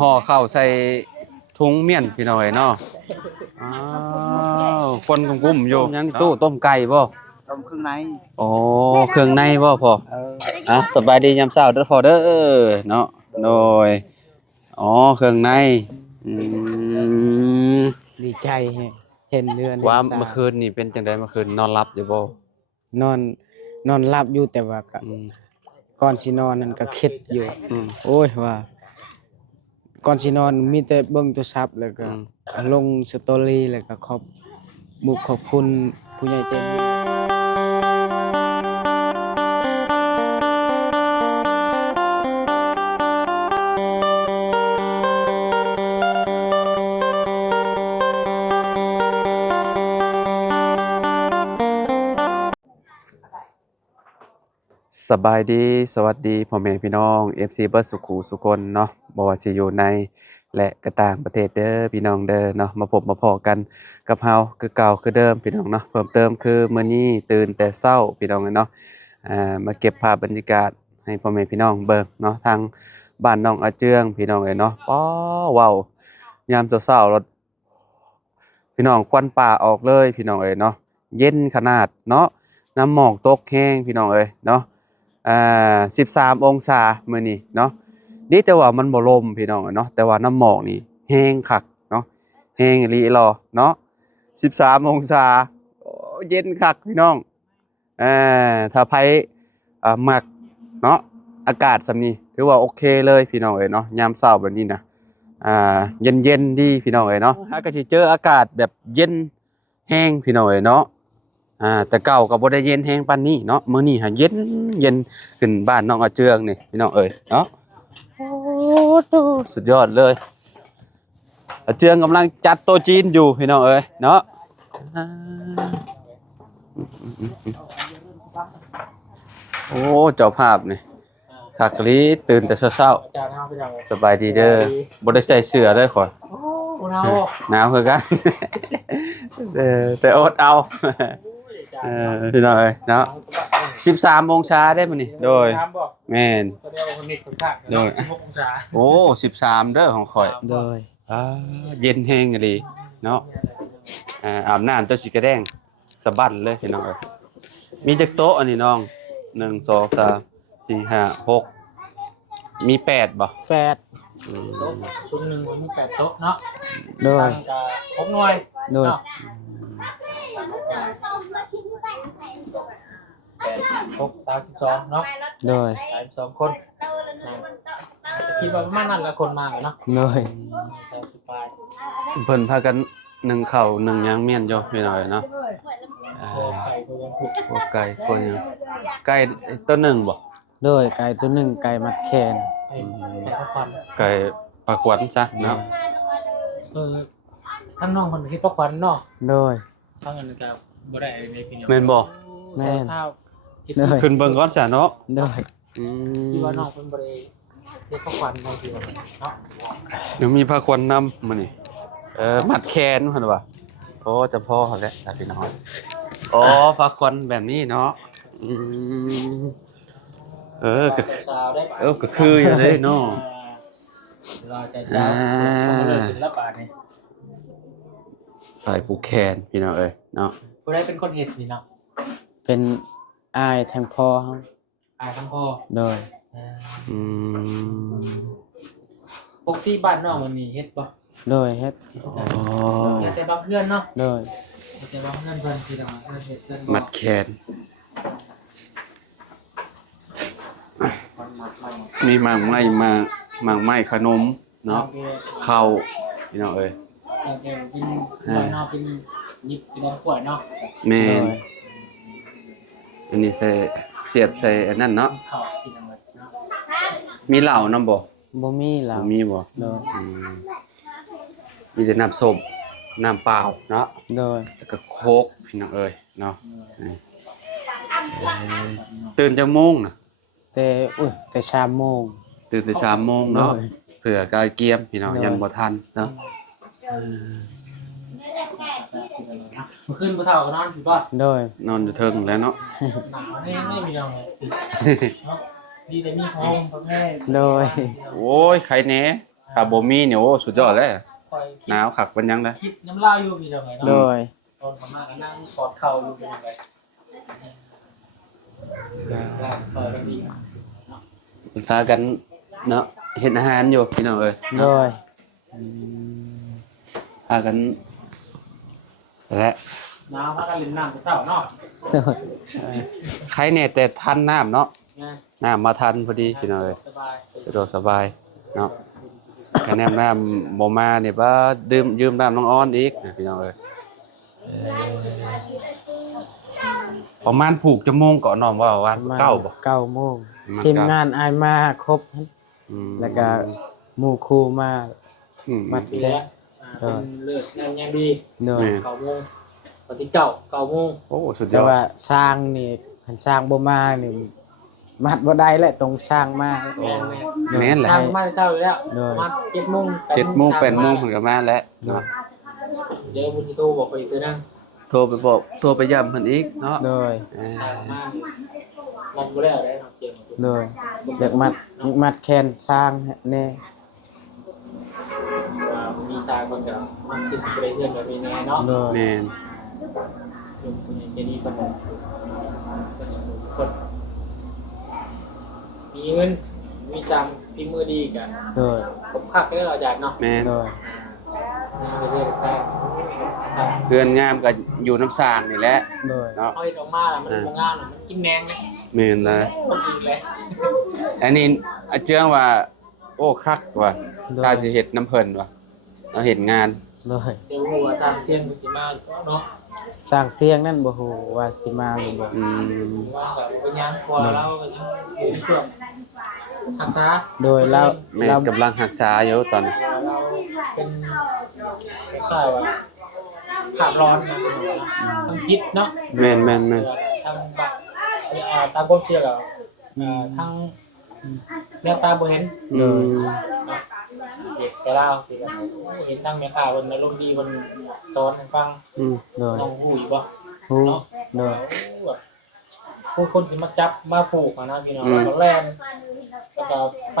ห่อข้าวใส่ถุงเมี่ยนพี่น้อยเนาะอ้าวคนกุ้มๆอยู่ยังตู้ต้มไก่บ่ ต้มเครื่องในโอ้เครื่องในบ่พ่อสบายดียามเช้าเด้อพ่อเด้อเนาะโดยอ๋อเครื่องในอืมดีใจเห็นเดือนว่าเมื่อคืนนี่เป็นจังได๋เมื่อคืนนอนหลับอยู่บ่นอนนอนหลับอยู่แต่ว่าก็ อืม ก่อนสินอนนั่นก็คิดอยู่ อืม โอ้ยว่าก่อนสินอนมีแต่เบิ่งโทรศัพท์แล้วก็ลงสตอรี่แล้วก็ขอบคุณผู้ใหญ่ใจดีสบายดีสวัสดีพ่อแม่พี่น้อง FC เบิดสุขุสุคนเนาะบ่ว่าสิอยู่ในและก็ต่างประเทศเด้อพี่น้องเด้อเนาะมาพบมาพ้อกันกับเฮาคือเก่าคือเดิมพี่น้องเนาะเพิ่มเติมคือมื้อนี้ตื่นแต่เช้าพี่น้องเนาะมาเก็บภาพบรรยากาศให้พ่อแม่พี่น้องเบิ่งเนาะทางบ้านน้องอาเจืองพี่น้องเนาะป้อว้าวยามเช้าๆรถพี่น้องควันป่าออกเลยพี่น้องเนาะเย็นขนาดเนาะน้ำหมอกตกแห้งพี่น้องเนาะ13องศามื้อนี้เนาะนี่แต่ว่ามันบ่ลมพี่น้องเนาะแต่ว่าน้ำหมอกนี่แห้งคักเนาะแห้งอีหลีหรอเนาะ13องศาโอ้เย็นคักพี่น้องถ้าไผมักเนาะอากาศส่ำนี้ถือว่าโอเคเลยพี่น้องเนาะยามเช้าแบบนี้นะเย็นๆดีพี่น้องเนาะก็สิเจออากาศแบบเย็นแห้งพี่น้องเนาะแต่เก่าก็บ่ได้เย็นแฮงปานนี้เนาะมื้อนี้หาเย็นขึ้นบ้านน้องอาเจืองนี่พี่น้องเนาะโอ้โหสุดยอดเลยอาเจืองกำลังจัดโต๊ะจีนอยู่พี่น้องเนาะโอ้เจ้าภาพนี่คักลีตื่นแต่เช้าๆสบายดีเด้อบ่ได้ใส่เสื้อเด้อข่อยหนาวคือกันแต่อดเอาพี่น้อยเนาะ13องศาได้มื้อนี้โดยแม่นโดยโอ้13เด้อของข่อย โดย เย็นแฮงอีหลีเนาะอาบน้ำตัวสิกระแดงสะบั้นเลยพี่น้องมีจักโต๊ะอันนี้น้อง1 2 3 4 5 6มี8บ่8ชุดหนึ่งมี8โต๊ะเนาะโดยตั้งกับ6หน่วยโดย32เนาะ โดย32คนคิดว่าประมาณนั้นละคนมาเนาะ โดย สบาย เพิ่นพากันนึ่งข้าวนึ่งหยังเมียนอยู่พี่น้อยเนาะไก่ตัวยังผูก พวกไก่คนหยังไก่ตัวหนึ่งบ่ โดยไก่ตัวหนึ่งไก่มัดแคน ไก่ข้าวฟัน ไก่ปลาขวัญซะเนาะ ทั้งน้องคนคิดประควันเนาะ โดย ทั้งเงินกับบ่ได้ในพี่น้อง แม่นบ่ แม่น ข้าวคิด โดย ขึ้นเบิ่งก่อนซะเนาะ โดย ที่ว่าน้องเพิ่นบ่ได้เฮ็ดประควันบางทีเนาะ เดี๋ยวมีปลาขวัญนำมื้อนี้มัดแขนเพิ่นว่าโอ้จะพ่อเขาแหละพี่น้อยอ๋อปลาขวัญแบบนี้เนาะอืมก็ สาวได้ ก็คืออยู่เด้เนาะ รอใจเจ้าต้องเลิกกินละบาทนี่ ใส่ปูแขนพี่น้องเนาะ ผู้ใดเป็นคนเฮ็ดนี่เนาะ เป็นอ้ายแทงพ่อเฮา อายทั้งพ่อ โดย อืม ปกติบ้านน้องมันมีเฮ็ดบ่ โดยเฮ็ด อ๋อ เฮ็ดแต่บางเพื่อนเนาะ โดย เฮ็ดแต่บางเพื่อนเพิ่นที่เราเพิ่นเฮ็ดเพิ่น มัดแขน มันมัดใหม่ มีหมากไม้ขนมเนาะข้าวพี่น้องกินบ้านนอกกินยิบกินขวดเนาะ แม่ โด น ย อันนี้ใส่เสียบใส่อันนั้นเนาะ ข้าวกินอะไรเนาะ มีเหล้านํบ่ บ่มีแล้ บ่ ว มีบ่ โดย มีแต่น้ำส้มน้ำเปล่าเนาะ โดย แล้วก็โค้กพี่น้องเนาะนี่ตื่นจักโมงน่ะ แต่3 โมง ตื่นแต่3โมงเนาะ โดย เผื่อกายเกียมพี่น้อง โดย ยันบ่ทันเนาะ เมื่อคืนบ่เฒ่าก็นอนอยู่บ่ โดย นอนอยู่เทิงแล้วเนาะ หนาวแห้งไม่มีน้องเลยเนาะดีแต่มีโฮมพ่อแม่ โดย โอ้ยใครแหน่ใคร ถ้าบ่มีเนี่ยโอ้สุดยอดเลย คอย หนาวคักเป็นยังไง คิดน้ำลายอยู่มีจังไง โด เนาะ ย ตอนมาก็นั่งกอดเข่าอยู่เป็นยังไงซอยกันดี พากันเนาะเฮ็ดอาหารอยู่พี่น้องเอ้ย โดย พากันและ น้ำพักกันลินน้ำไปเช้าเนาะ โดย ใครเนี่ยแต่ทันน้ำเนาะ ไง น้ำมาทันพอดีพี่น้องเอ้ย สบาย สะดวกสบายเนาะคะแนนน้ำบ่มาเนี่ยบ่ดื่มยืมน้ำน้องอ้อนอีกนะพี่น้องเอ้ยประมาณผูกจมูกก่อนน้องว่าวันเก้าบ่ 9 โมง ประมาณ ทีมงานอายมาครบ อืม แล้วก็หมู่ครูมา อืม มัด ดี แค่ แล้วเป็นเลือดงานยังดี โดย 9 โมงปฏิเจ้า9 โมง โอ้สุดย แต่ อด ว่าสร้างนี่คันสร้างบ่มานี่มัดบ่ได้แหละต้องสร้างมา แม่น แม่นแหละ ทางมาเช้าอยู่แล้ว โดย มา7 โมง 7 โมง 8 โมงเพิ่นก็มาแล้วเนาะ เดี๋ยวบุญโตบอกไปอีกทีนึง โทรไปบอกโทรไปย้ำเพิ่นอีกเนาะ โดย อ่า ทางมามันบ่ได้อะไรครับเกี่ยวกับ โดยอยากมัดแขนสร้างแน่ ว่ามีสายคนกับมันคือสิบเพื่อนแบบนี้แน่เนาะ โดย แม่น คุณจะดีคนนั้นคนมีเงินมีซ้ำมีมือดีกัน โดย ผมคักได้เราอยากเนาะ แม่น โดย เรื่อยๆสร้างสร้าง เพื่อนงามก็อยู่น้ำสร้างนี่แหละ โดย เนาะ เอาออกมาแล้วมันโมงามมันกินแมงเลย แม่นนะ คนดีเลย อันนี้อาเจืองว่า โอ้คักว่ะถ้าสิเฮ็ดน้ำเพิ่นว่ะเราเห็นงาน โดย เดี๋ยวหัวสร้างเสียงมุสิมาเนาะ สร้างเสียงนั่นบ่ฮู้ว่าสิมาหรือบ่ อืม ว่าแบบเป็นยังพอเรายังอยู่ช่วงรักษา โดยเรา แม่ เรา กำลังรักษาอยู่ตอนนี้ เราเป็นคล้ายว่าขาดร้อนนะทางจิตเนาะ แม่นแม่นแม่น ทางบัตรตามความเชื่อกับทางแนวตาบ่เห็น อืม เด็กใช้เล่าที่แบบเห็นทางแม่ค้าคนอารมณ์ดีคนสอนให้ฟัง อืม โดย น้องหูอยู่บ่ ฮู้ เนาะ โดย ผู้คนสิมาจับมาผูกนะพี่น้องแล้วแลนแล้วก็ไป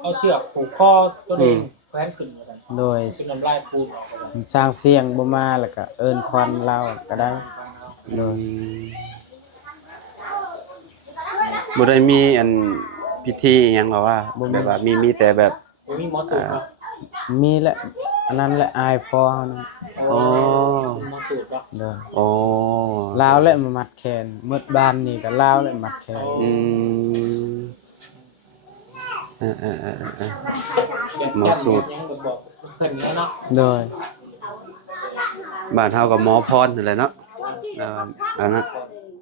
เอาเชือกผูกคอตัวเองแขวนขึ้นมาซั่น โดย ซึ่งน้ำลายปูดออกไป สร้างเสียงบ่มาแล้วก็เอิ้นควันเราก็ได้ โดย บ่ได้มีอันพิธีอิหยังหรอว่าแบบว่ามีแต่แบบ บ่มีหมอสูตรเนาะ มีแหละอันนั้นแหละอายพอเฮานั้น อ๋อ หมอสูตรเนาะ โดย โอ้ ลาวแหละมามัดแขนหมดบ้านนี่ก็ลาวแหละมัดแขน อืมเออ แบบ หมอสูตร ยังบอกเพิ่นนี่เนาะ โดย บ้านเฮากับหมอพรนั่นแหละเนาะอันนั้น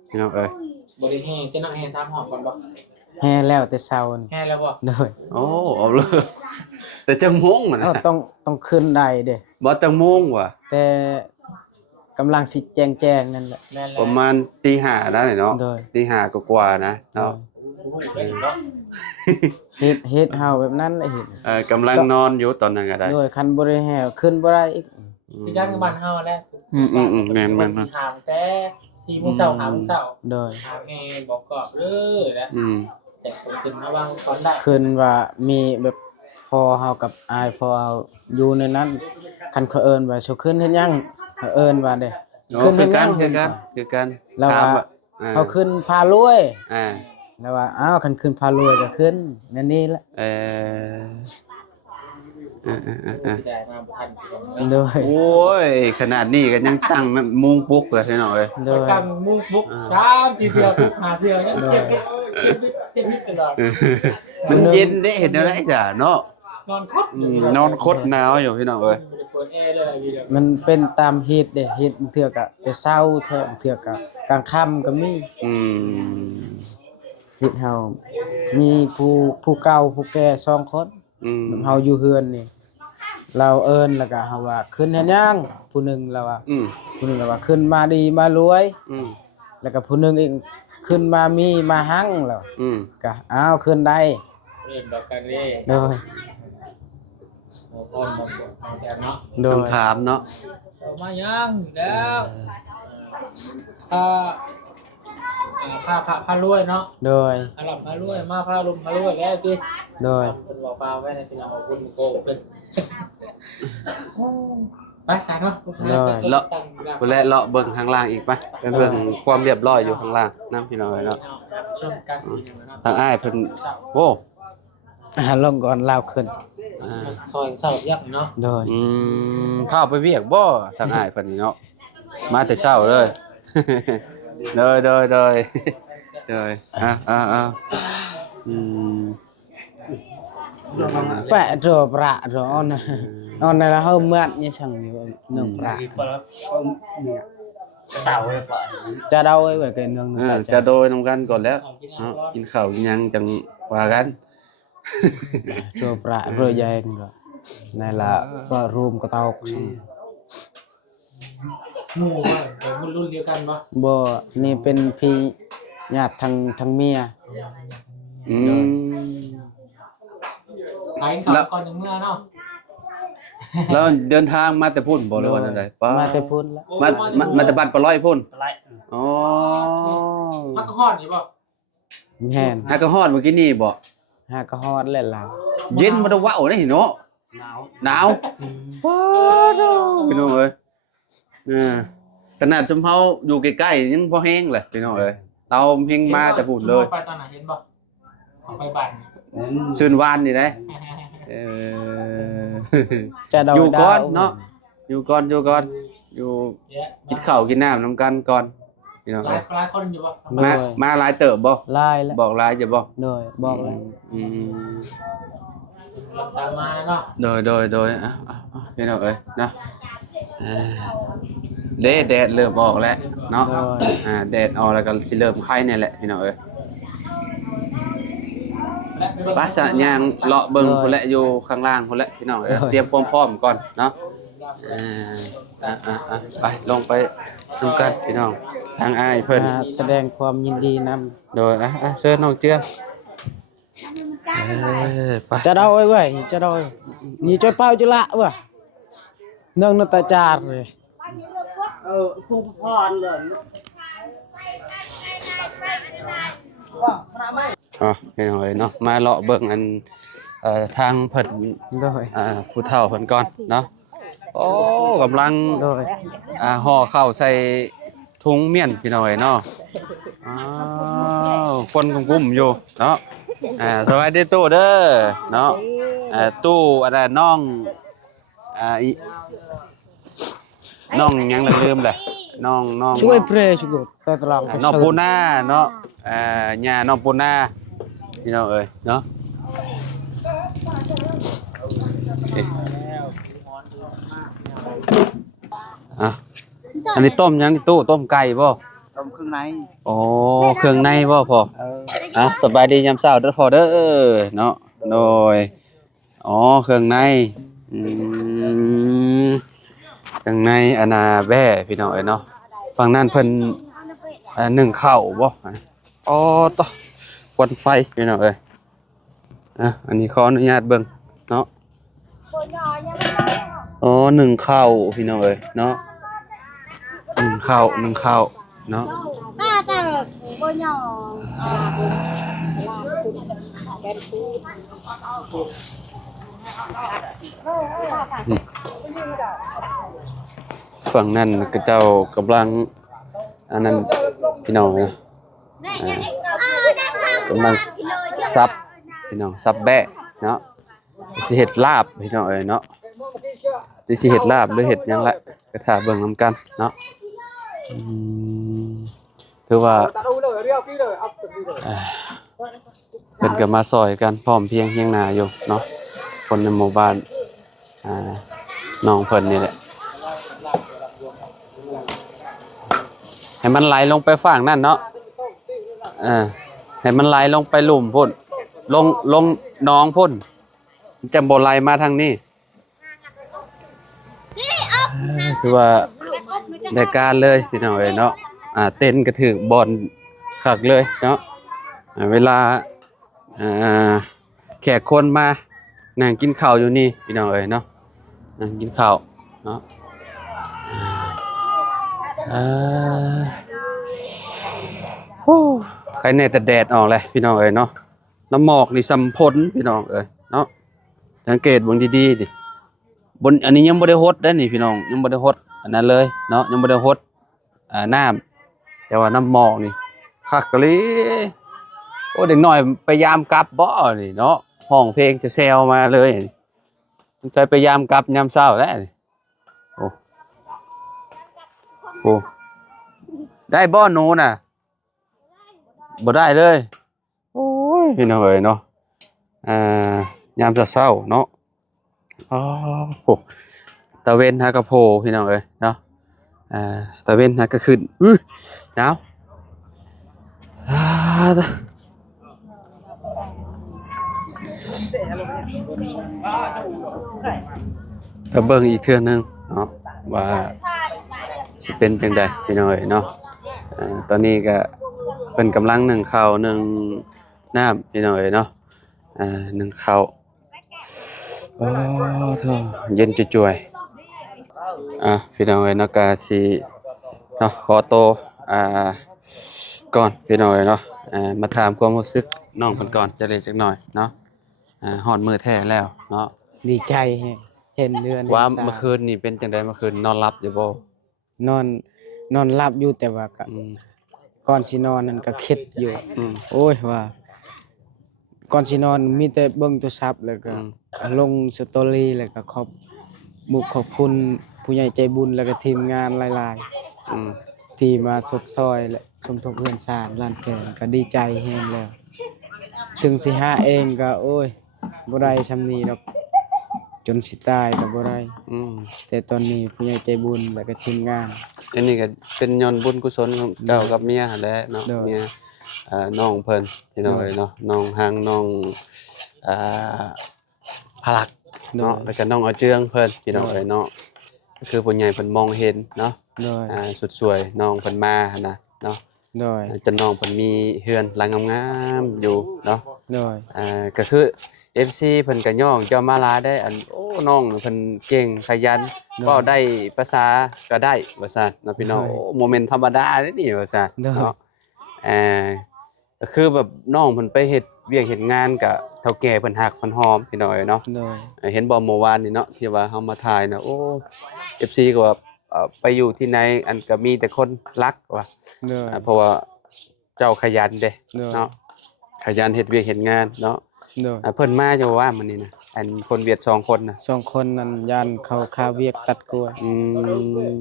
พี่น้องเอ้ย บ่ได้แห่จะนั่งแห่3หอบก่อนบ่ แห่แล้วแต่เช้านี่ แห่แล้วบ่ โดย โอ้เอาเลยแต่จังโมงมัน เอ้า นะ ต้องขึ้นได้เด้ บ่จังโมงว่ะ แต่กำลังสิแจ้งนั่นแหละ แม่นแล้ว ประมาณตี 5นะเนาะ โดย ตี 5กว่าๆนะเนาะ เป็นเนาะ เฮ็ดเฮาแบบนั้นแหละเฮ็ด กำลังนอนอยู่ตอนนั้นก็ได้ โดยคันบ่ได้แห่ขึ้นบ่ได้อีก ที่การกับบ้านเฮาแหละ แม่น สิหามแต่4:00 น5:00 น โดย หามแห่บอกกอบเด้อนะ อืม เสร็จผมขึ้นมาบางตอนได้ ขึ้นว่ามีแบบพ่อเฮากับอายพ่อเฮาอยู่ในนั้นคันเขาเอิ้นว่าสิขึ้นเฮ็ดหยังเขาเอิ้นว่าเด้ อ๋อ ขึ้น คื เฮ็ อ ดห กั ยั น ง คือกัน แล้ว ถาม ว่า อ่า เขาขึ้นพารวย อ่า แล้วว่าอ้าวคันขึ้นพารวยก็ขึ้นนั่นนี่แหละ เออ สิได้มาพันกัน โดย โอ้ยขนาดนี้ก็ยังตั้งมุงปลุกเลยพี่น้องเอ้ย โดย กันมุกบุก3-4เทื่อ5เทื่อยังเจ็บนิดตลอด มันเย็นเด้เห็นอะไรจ้ะเนาะ นอนคด นอนคดหนาวอยู่พี่น้องเอ้ย เปิดแอร์เลยทีเดียว มันเป็นตามฮีตเด้ฮีตเทื่อก็แต่เช้าเทื่อก็กลางค่ำก็มี อืม ฮีตเฮามีผู้เก่าผู้แก่2คน อืม แบบเฮาอยู่เฮือนนี่เราเอิ้นแล้วก็เฮาว่าขึ้นเฮ็ดหยังผู้หนึงเราว่า อืม ผู้หนึงก็ว่าขึ้นมาดีมารวย อืม แล้วก็ผู้หนึงอีกขึ้นมามีมาหั่งแล้ว อืม ก็อ้าวขึ้นได้ เล่นดอกกันเลย โดย โอ้พ่อมาสวดเอาแต่เนาะ โดย คำถามเนาะ เอามายังแล้วพารวยเนาะ โดย พาหลับพารวยมาพาลมพารวยแล้วดิ โดย เป็นบอกเปล่าไว้ในสนามของคุณโกเป็นไปสายเนาะ ไปและเลาะเบิ่งข้างล่างอีกปะไปเบิ่งความเรียบร้อยอยู่ข้างล่างน้ำพี่น้องเนาะ ชมกันทีนึงนะ ทางอ้ายเพิ่นโว้ ลงก่อนลาวขึ้น ซอยเสาเรียบเนาะ โดย เข้าไปเวียกบ่ทางอ้ายเพิ่นนี่เนาะมาแต่เช้าเลย เด้ออืม แปะรอประรอนะon này là hôm mượn như chẳng nương pra เต่าเลยป่ะ cha đâu ấy về cái nương จะโดยนำกันก่อนแล้วเนาะกินข้าวกินหยังจังว่ากัน rô pra rô dây rồi này là có room có tàu หมู่ว่าเดี๋ยวรุ่นเดียวกันปะ bơ ni bên phi nhạt thằng mía อืม ขายข่าวก่อนหนึ่งเมื่อเนาะ แล้วเดินทางมาแต่พุ่นบ่เลยวันนั้นใดป้า mà tới phun là มาแต่บ้านปลาร้อยพุ่น อะไร อ๋อ พักก็ฮอดนี่ป่ะ hèn หากระฮอดเมื่อกี้นี่บ่ ha có hot lại là เย็นบ่ได้ว้าวได้เนาะหนาวว้าวพี่น้องเอ้ยขนาดชมเฮาอยู่ใกล้ๆยังพอแห้งเลยพี่น้องเอ้ยเราเฮงมาแต่พุ่นเลย ไปตอนไหนเห็นป่ะออกไปบ้าน ซื่นวานนี่ได้อ cha đâu อยู่ก่อน đâu เนาะอยู่ก่อนอยู่กินข้าวกินน้ำนำกันก่อนพี่น้อง หลายคนอยู่ป่ะ มาหลายเติบบ่ lai lại บอกหลายจะบ่ rồiบอกlại อืม หลับตามมาเนาะ โดยพี่น้องเอ้ยเนาะแดดเริ่มออกแล้วเนาะแดดออกแล้วก็สิเริ่มไข่นี่แหละพี่น้องเอ้ยป้าสะย่างเลาะเบิ่งพุ่นแหละอยู่ข้างล่างพุ่นแหละพี่น้องเอ้ยเตรียมพร้อมๆก่อนเนาะไปลงไปทำกันพี่น้องทางอ้ายเพิ่น แสดงความยินดีน โดยเชิญน้องเจือไป ำcha đâu ấy vậy cha đâu nhìn cho bao cho lạ vậy nâng nó ta chà rồi ผู้พรเลย พี่น้องเอ้ยเนาะมาเลาะเบิ่งอันทางเพิ่น rồi ผู้เฒ่าเพิ่นก่อนเนาะโอ้กำลัง rồi ห่อข้าวใส่ถุงเมี่ยนพี่น้องเอ้ยเนาะอ้าวคนกุ้มๆอยู่เนาะสวัสดีตู้เด้อเนาะตู้อันนั้นน้องน้องยังลืมเลยน้อง ช่วยเพลย์ช่วยแต่ตลอด น้องปูนาเนาะญาน้องปูนาพี่น้องเอ้ยเนาะอันนี้ต้มยังนี่ตู้ต้มไก่บ่ ต้มเครื่องใน โอ้เครื่องในบ่พอสบายดียามเช้าเด้อพอเด้อเนาะโดยอ๋อเครื่องในเครื่องในอนาแบ้พี่น้องเอ้ยเนาะฝั่งนั้นเพิ่นนึ่งข้าวบ่อ๋อต่อควันไฟพี่น้องเอ้ยอันนี้ขออนุญาตเบิ่งเนาะอ๋อนึ่งข้าวพี่น้องเอ้ยเนาะนึ่งข้าวเนาะ ta bôi nhỏ làm ฝั่งนั้นก็เจ้ากำลังอันนั้นพี่น้องนะกำลังซับพี่น้องซับแบะเนาะสิเฮ็ดลาบพี่น้องเอ้ยเนาะสิเฮ็ดลาบหรือเฮ็ดหยังละก็ถ้าเบิ่งนำกันเนาะถือว่าเพิ่นก็มาซอยกันพร้อมเพรียงเฮียงหน้าอยู่เนาะคนในหมู่บ้านน้องเพิ่นนี่แหละให้มันไหลลงไปฝั่งนั่นเนาะให้มันไหลลงไปหลุมพุ่นลงหนองพุ่นจะบ่ไหลมาทางนี้คือว่าได้การเลยพี่น้องเอ้ยเนาะเต้นก็ถือบอลคักเลยเนาะเวลาแขกคนมานั่งกินข้าวอยู่นี่พี่น้องเอ้ยเนาะนั่งกินข้าวเนาะใครในแต่แดดออกเลยพี่น้องเอ้ยเนาะ น้ำหมอกนี่สำพลพี่น้องเอ้ยเนาะสังเกตเบิ่งดีๆดิบนอันนี้ยังบ่ได้ฮดเด้อนี่พี่น้องยังบ่ได้ฮดอันนั้นเลยเนาะยังบ่ได้ฮดน้ำแต่ว่าน้ำหมอกนี่คักกะลีโอ้เด็กน้อยไปยามกลับบ่นี่เนาะห้องเพลงจะแซวมาเลยสงสัยไปยามกลับยามเช้าแล้วนี่โอ้โอ้ได้บ่หนูน่ะบ่ได้เลยโอ้ยพี่น้องเอ้ยเนาะยามเช้าๆเนาะอ๋อโหตะเวนหากะโพพี่น้องเอ้ยเนาะตะเวนหากะขึ้นหนาวถ้าเบิ่งอีกเทื่อนึงเนาะว่าสิเป็นจังได๋พี่น้องเอ้ยเนาะตอนนี้ก็เพิ่นกำลังนึ่งข้าวนึ่งน้ำพี่น้องเอ้ยเนาะนึ่งข้าวโอ้โธ่เย็นจ่วยๆพี่น้องเอ้ยเนาะก็สิเนาะขอตัวก่อนพี่น้องเอ้ยเนาะมาถามความรู้สึกน้องเพิ่นก่อนจะได้จักหน่อยเนาะฮอดมื้อแท้แล้วเนาะ ดีใจแฮงเห็นเดือน ว่า ห็นส เมื่อคืนนี่เป็นจังได๋เมื่อคืนนอนหลับอยู่บ่ นอนนอนหลับอยู่แต่ว่าก็ อืม ก่อนสินอนนั่นก็คิดอยู่ อืม โอ้ยว่าก่อนสินอนมีแต่เบิ่งโทรศัพท์แล้วก็ ลงสตอรี่แล้วก็ขอบคุณผู้ใหญ่ใจบุญแล้วก็ทีมงานหลาย อืม ๆที่มาสดซอยและสมทบเพื่อนสร้างร้านแกงก็ดีใจแฮงแล้ว ถึงสิหาเองก็โอ้ยบ่ได้ซำนี้ดอกจนสิตายก็บ่ได้ อืม แต่ตอนนี้ผู้ใหญ่ใจบุญแล้วก็ทีมงาน อันนี้ก็เป็นย้อนบุญกุศลของเจ้ากับเมียหั่นแหละเนาะ โดย เมียน้องเพิ่นพี่น้องเอ้ยเนาะน้องหางน้องพลักเนาะแล้วก็น้องเอาเจืองเพิ่นพี่น้องเอ้ยเนาะก็คือผู้ใหญ่เพิ่นมองเห็นเนาะ โดย สุดสวยน้องเพิ่นมาหั่นน่ะเนาะ โดย จนน้องเพิ่นมีเฮือนหลังงามๆอยู่เนาะ โดย ก็คือ FC เพิ่นก็ย่องเจ้ามาลาได้อันโอ้น้องเพิ่นเก่งขยันเว้าได้ภาษาก็ได้ว่าซั่นเนาะพี่น้องโอ้โมเมนต์ธรรมดาเด้นี่ว่าซั่นเนาะก็คือแบบน้องเพิ่นไปเฮ็ดเวียกเฮ็ดงานกับเฒ่าแก่เพิ่นฮักเพิ่นหอมพี่น้องเนาะ โดย เห็นบ่เมื่อวานนี่เนาะที่ว่าเฮามาถ่ายน่ะโอ้ FC ก็ว่าไปอยู่ที่ไหนอันก็มีแต่คนรักว่า โดย เพราะว่าเจ้าขยันเด้ โดย เนาะขยันเฮ็ดเวียกเฮ็ดงานเนาะ โดย เพิ่นมาจะว่ามื้อนี้นะอันคนเวียด2คนน่ะ สองคนนั้นยันเขาคาเวียกตัดกล้วย อืม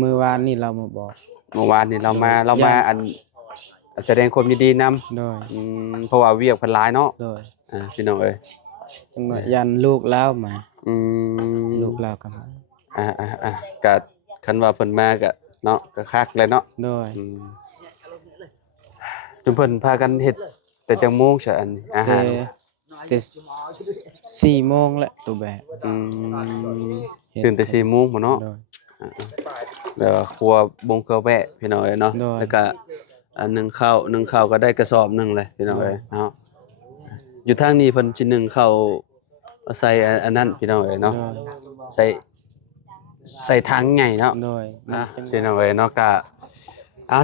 มื้อวานนี่เรามาบอก เมื่อวานนี่เรามาอันแสดงความยินดีนำ โดย เพราะว่าเวียกเพิ่นหลายเนาะ โดย พี่น้องเอ้ย จังหวะยันลูกแล้วมา อืม ลูกแล้วก็มา ก็คันว่าเพิ่นมาก็เนาะก็คักเลยเนาะ โดย จุมเพิ่นพากันเฮ็ดแต่จังโมงซะอันนี้อาหาร แต่4โมงแล้วตัวแบบ เฮ็ด ตื่นแต่4โมงพุ่นเนาะ โดย แล้วก็ครัวบงครัวแวะพี่น้องเอ้ยเนาะ โดย แล้วก็นึ่งข้าวก็ได้กระสอบหนึงเลยพี่น้องเอ้ยเนาะอยู่ทางนี้เพิ่นสินึ่งข้าวเอาใส่อันนั้นพี่น้องเอ้ยเนาะ โดย ใส่ถังใหญ่เนาะ โดย พี่น้องเอ้ยเนาะก็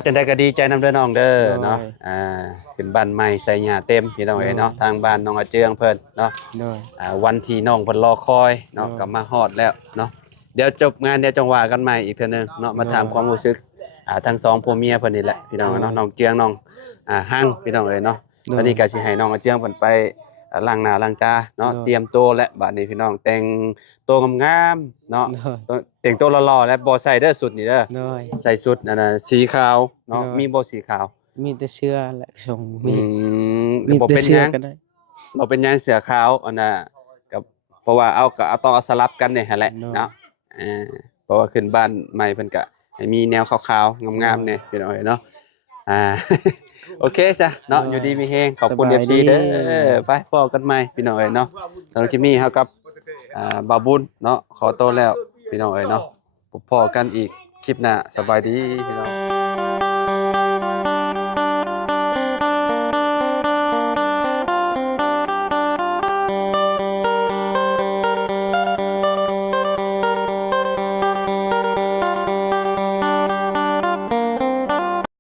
จังได๋ก็ดีใจนำเด้อน้องเด้อเนาะ โดย ขึ้นบ้านใหม่ใส่หญ้าเต็มพี่น้องเอ้ยเนาะทางบ้านน้องอาเจืองเพิ่นเนาะ โดย วันที่น้องเพิ่นรอคอยเนาะ โดย ก็มาฮอดแล้วเนาะเดี๋ยวจบงานเดี๋ยวจังว่ากันใหม่อีกเทื่อนึงเนาะมาถามความรู้สึกทั้งสองผัวเมียเพิ่นนี่แหละพี่น้องเนาะน้องเจืองน้องหั่งพี่น้องเอ้ยเนาะตอนนี้ก็สิให้น้องอาเจืองเพิ่นไปล้างหน้าล้างตาเนาะเตรียมตัวแล้วบัดนี้พี่น้องแต่งตัวงามๆเนาะ โดย แต่งตัวหล่อๆแล้วบ่ใส่เด้อสุดนี่เด้อ โดย ใส่ชุดอันน่ะสีขาวเนาะ โดย มีบ่สีขาว มีแต่เสื้อและส่ง อื มี บ่ แต่ เป็นห เสื้อ ยัง ก็ได้ บ่เป็นหยังเสือขาวอันน่ะกับเพราะว่าเอาต้องเอาสลับกันนี่หั่นแหละ โดย เนาะเพราะว่าขึ้นบ้านใหม่เพิ่นก็ให้มีแนวขาวๆงามๆเนี่ยพี่น้องเอ้ยเนาะโอเคจ้ะเนาะอยู่ดีมีแฮงขอบคุณ สบาย FC ดี เด้อไปพบกันใหม่พี่น้องเอ้ยเนาะสำหรับคลิปนี้เฮากับบ่าวบุญเนาะขอตัวแล้วพี่น้องเอ้ยเนาะพบกันอีกคลิปหน้าสบายดีพี่น้อง